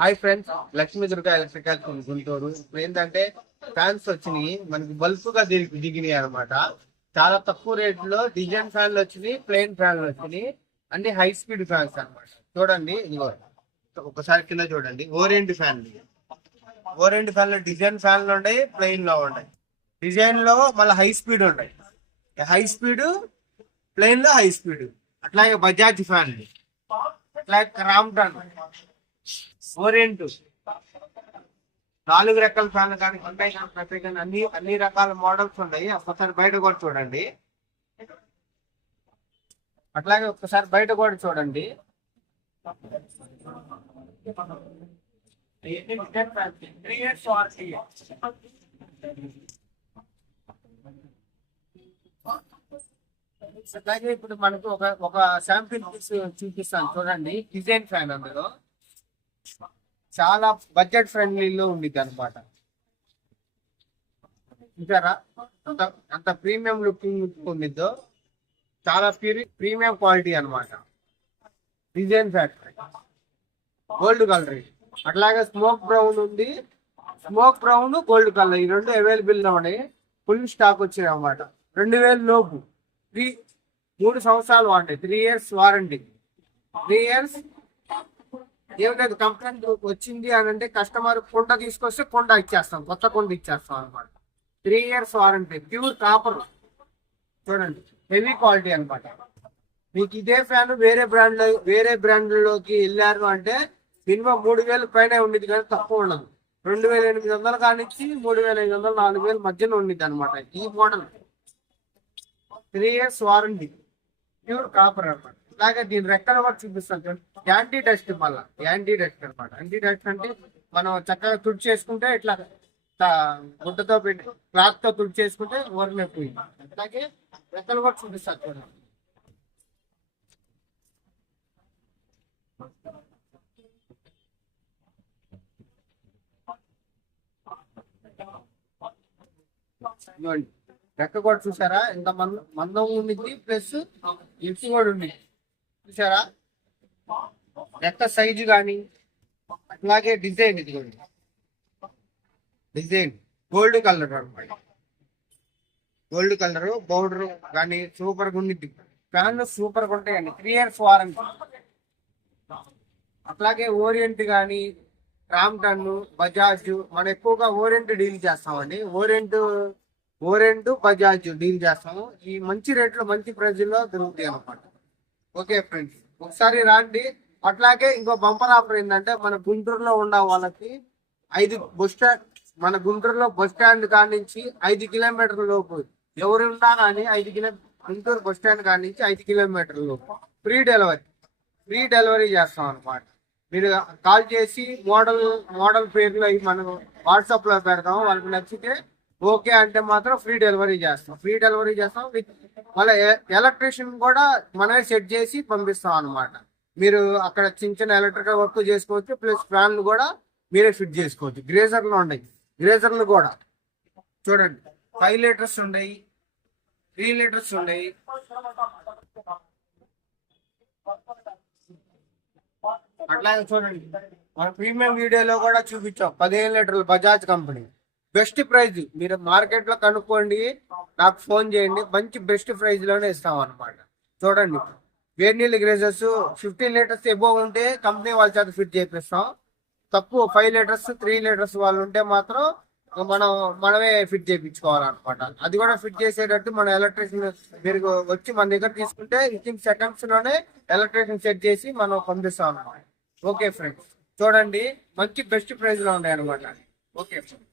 Hi friends, Lakshmi Durga electrical Guntur. ఇప్పుడు ఏంటంటే fans వచ్చినాయి, మనకి బల్బ్ గా దిగినాయి అనమాట. చాలా తక్కువ రేట్ లో డిజైన్ ఫ్యాన్లు వచ్చినాయి, ప్లెయిన్ ఫ్యాన్లు వచ్చినాయి, అన్ని హై స్పీడ్ ఫ్యాన్స్ అనమాట. చూడండి, ఇదిగో ఒకసారి కింద చూడండి. ఓరెంట్ ఫ్యాన్లు డిజైన్ ఫ్యాన్లు ఉన్నాయి, ప్లెయిన్ లో ఉన్నాయి. డిజైన్ లో మళ్ళీ హై స్పీడ్ ఉంటాయి. హై స్పీడ్, ప్లెయిన్ లో హై స్పీడ్. అట్లాగే బజాజ్ ఫ్యాన్లు, అట్లాగే క్రాంప్టన్, ఓరియంట్, 4 రెక్కల ఫ్యాన్లు కానీ ఉంటాయి కానీ ప్రత్యేక అన్ని రకాల మోడల్స్ ఉన్నాయి. ఒక్కసారి బయట కూడా చూడండి. అట్లాగే ఒక్కసారి బయట కూడా చూడండి. అట్లాగే ఇప్పుడు మనకు ఒక శాంపిల్ చూపిస్తాను చూడండి. డిజైన్ ఫ్యాన్, అందులో చాలా బడ్జెట్ ఫ్రెండ్లీలో ఉండిద్ది అనమాట. చూసారా అంత ప్రీమియం లుకింగ్ ఉండిద్దో. చాలా ప్రీమియం క్వాలిటీ అనమాట. Design factory, gold colour. అట్లాగే స్మోక్ బ్రౌన్ ఉంది. స్మోక్ బ్రౌన్, గోల్డ్ కలర్, ఈ రెండు అవైలబుల్ గా ఉన్నాయి. ఫుల్ స్టాక్ వచ్చినాయి అనమాట. 2000 లోపు. 3 సంవత్సరాలు వారంటీ, 3 years వారంటీ. 3 years ఏమిటది కంప్లైంట్ వచ్చింది అని అంటే కస్టమర్ కుండ తీసుకొస్తే కుండ ఇచ్చేస్తాం, కొత్త కుండ ఇచ్చేస్తాం అనమాట. 3 years వారంటీ, ప్యూర్ కాపర్. చూడండి, హెవీ క్వాలిటీ అనమాట. మీకు ఇదే ఫ్యాన్ వేరే బ్రాండ్లోకి వెళ్ళారు అంటే మినిమం 3000 పైన ఉండేది, కానీ తక్కువ ఉండదు. 2800 కానిచ్చి 3500, 4000 మధ్యలో ఉండేది అనమాట ఈ model. 3 years warranty, pure copper అనమాట. అలాగే దీని రెక్కల వరకు చూపిస్తాను చూడండి. యాంటీ డస్ట్, మళ్ళీ యాంటీ డస్ట్ అనమాట. యాంటీ డస్ట్ అంటే మనం చక్కగా తుడి చేసుకుంటే ఇట్లా గుడ్డతో పెట్టి క్లాత్ తో తుడి చేసుకుంటే ఓరినెప్పింది. అలాగే రెక్కల వరకు చూపిస్తాను చూడండి. రెక్క కూడా చూసారా ఎంత మందం ఉండిద్ది, ప్లస్ ఎత్తు కూడా ఉంది. చూసారా రెక్క సైజు కానీ. అట్లాగే డిజైన్, ఇది కూడా డిజైన్ గోల్డ్ కలర్ అనమాట. గోల్డ్ కలర్ బౌడర్ కానీ సూపర్ గా ఉండిద్ది. ఫ్యాన్లు సూపర్ గా ఉంటాయండి. 3 years వారంటీ. అట్లాగే ఓరియంట్ కానీ, క్రాంప్టన్, బజాజ్, మనం ఎక్కువగా ఓరియంట్ డీల్ చేస్తామండి. ఓరెంట్, బజాజ్ డీల్ చేస్తాము. ఈ మంచి రేట్లో మంచి ప్రైజ్ లో దొరుకుతాయి అనమాట. ఓకే ఫ్రెండ్స్, ఒకసారి రాండి. అట్లాగే ఇంకో బంపర్ ఆఫర్ ఏంటంటే, మన గుంటూరులో ఉన్న వాళ్ళకి 5 బస్ స్టాండ్, మన గుంటూరులో బస్ స్టాండ్ కాడి నుంచి 5 కిలోమీటర్ల లోపు ఎవరు ఉన్నా కానీ గుంటూరు బస్ స్టాండ్ కాడి నుంచి 5 కిలోమీటర్ల లోపు ఫ్రీ డెలివరీ చేస్తాం అనమాట. మీరు కాల్ చేసి మోడల్ పేర్లు అవి మనం వాట్సాప్ లో పెడతాము. వాళ్ళకి నచ్చితే ఓకే అంటే మాత్రం ఫ్రీ డెలివరీ చేస్తాం. విత్ మళ్ళీ ఎలక్ట్రీషియన్ కూడా మనమే సెట్ చేసి పంపిస్తాం అనమాట. మీరు అక్కడ చిన్న ఎలక్ట్రికల్ వర్క్ చేసుకోవచ్చు, ప్లస్ ఫ్యాన్లు కూడా మీరే ఫిట్ చేసుకోవచ్చు. గ్రేజర్లు ఉన్నాయి, గ్రేజర్లు కూడా చూడండి. 5 లీటర్స్ ఉన్నాయి, 3 లీటర్స్ ఉన్నాయి. అట్లాగే చూడండి, మన ప్రీమియం వీడియోలో కూడా చూపించాం 15 లీటర్లు బజాజ్ కంపెనీ. బెస్ట్ ప్రైజ్ మీరు మార్కెట్ లో కనుక్కోండి, నాకు ఫోన్ చేయండి. మంచి బెస్ట్ ప్రైజ్ లోనే ఇస్తాం అనమాట. చూడండి, వేడి నీళ్ళు గ్రేజర్స్ 15 లీటర్స్ ఎబోవ్ ఉంటే కంపెనీ వాళ్ళ చేత ఫిట్ చేపిస్తాం. తక్కువ 5 లీటర్స్ 3 లీటర్స్ వాళ్ళు ఉంటే మాత్రం మనమే ఫిట్ చేయించుకోవాలన్నమాట. అది కూడా ఫిట్ చేసేటట్టు మన ఎలక్ట్రీషియన్ మీరు వచ్చి మన దగ్గర తీసుకుంటే వితిన్ సెకండ్స్ లోనే ఎలక్ట్రీషియన్ సెట్ చేసి మనం పంపిస్తాం అనమాట. ఓకే ఫ్రెండ్స్, చూడండి, మంచి బెస్ట్ ప్రైజ్ లో ఉంటాయి అనమాట. Okay friends.